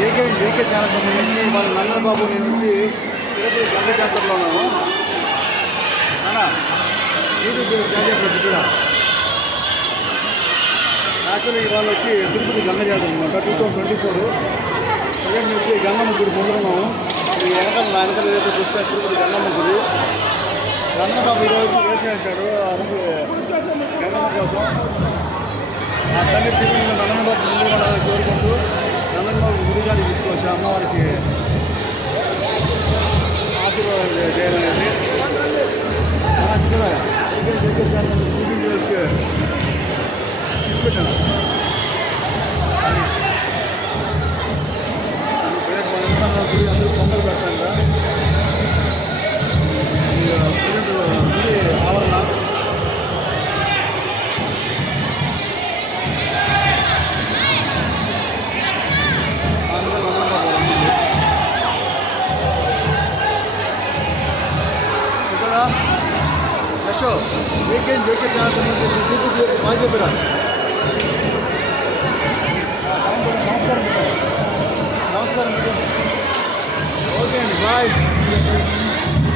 JK channel సంబంధించి వాళ్ళ నందనబాబు నేను వచ్చి తిరుపతి గంగ జాతరలో ఉన్నాము అన్నా యూట్యూబ్ స్టార్ట్ కూడా యాక్చువల్లీ ఇవాళ వచ్చి తిరుపతి గంగ జాతర అనమాట 2024 ప్రజెంట్ వచ్చి గంగమ్మ గుడి ముందుకున్నాము ఈ వెనకాల ఏదైతే చూస్తే తిరుపతి గంగమ్మ గుడి నందనబాబు ఈరోజు వేషం వేశాడు గంగమ్మ కోసం ఆ తల్లి తిరిగి నందనబాబు ముందు మనల్ని కోరుకుంటూ నందనబాబు గుడిగాడికి తీసుకొచ్చి అమ్మవారికి ఆశీర్వాదం చేయాలనేసి తీసుకెట్టాను అందరూ పొంగలు పెడతాను గుడి ఆవరణ యశో జేకే ఛానల్ సంబంధించి యూట్యూబ్ బాగా చెప్పరా నమస్కారం ఓకే అండి బాయ్